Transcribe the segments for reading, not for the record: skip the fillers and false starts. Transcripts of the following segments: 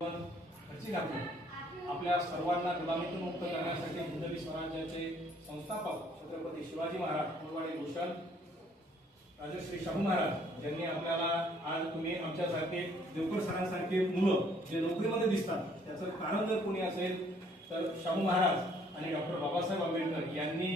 खर्ची घातली। आपल्या सर्वांना गुलामीतून मुक्त करण्यासाठी हिंदवी स्वराज्याचे संस्थापक छत्रपती शिवाजी महाराज कुलवाडी भूषण राजश्री शाहू महाराज यांनी आपल्याला आज तुम्ही आमच्यासारखे देवकर सरांसारखे मुलं जे नोकरीमध्ये दिसतात त्याचं कारण जर कोणी असेल तर शाहू महाराज आणि डॉक्टर बाबासाहेब आंबेडकर यांनी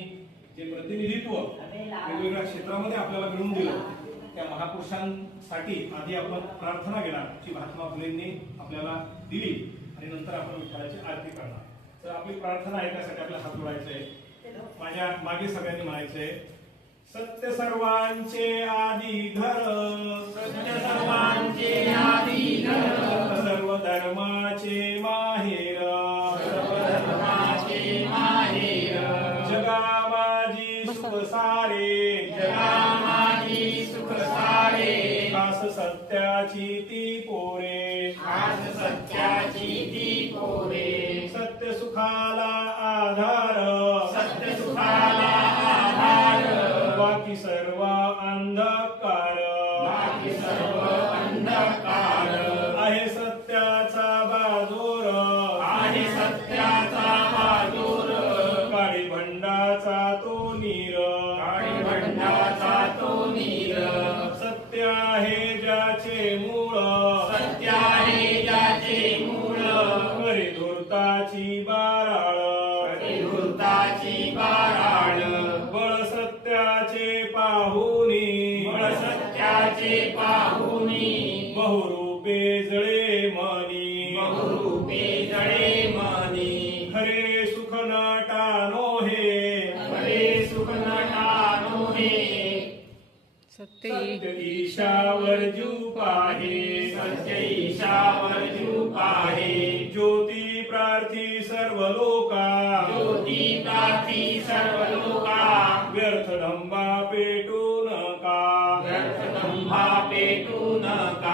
जे प्रतिनिधित्व वेगवेगळ्या क्षेत्रामध्ये आपल्याला मिळवून दिलं त्या महापुरुषांसाठी आधी आपण प्रार्थना घेणार जी महात्मा फुलेंनी आपल्याला दिली आणि नंतर आपण विठ्ठलाची आरती करणार। तर आपली प्रार्थना ऐकण्यासाठी आपल्याला हात जोडायचे आहे। माझ्या मागे सगळ्यांनी म्हणायचे सत्य सर्वांचे आदी घर, सत्य सर्वांचे आदी घर, सर्व धर्माचे माहेर, सर्व धर्माचे माहेर, जगा माझी सुख सारे, जगा माझी सुख सारे, खास सत्याची ती पोरे, खास सत्याची ती पोरे, सत्य सुखाला आधार, सत्य सुखाला आधार, बाकी सर्व अंधकार, बाकी सर्व अंधकार, आहे सत्याचा बाजूर, आहे सत्याचा बाजूर, काळी भंडाचा तो नीर, काळी भंडाचा तो नीर, सत्य आहे ज्याचे मूळ, सत्य आहे ज्याचे मूळ, खरी धूर्ताची बाराळ, धूर्ताची बाराळ, बळ सत्याचे पाहुनी, बळ सत्याचे पाहुनी, बहुरूपे जळे मनी, बहुरूपे जळे मनी, खरे सुख नाटानो हे, खरे सुख नटानो हे, सत्य ईशावर जू पाहे, सत्य ईशावर जूप आहे, ज्योती प्रार्थी सर्व लोका, ज्योती प्रार्थी सर्व लोका, व्यर्थ ढंबा पेटू नका, व्यर्थ दंभा पेटू नका,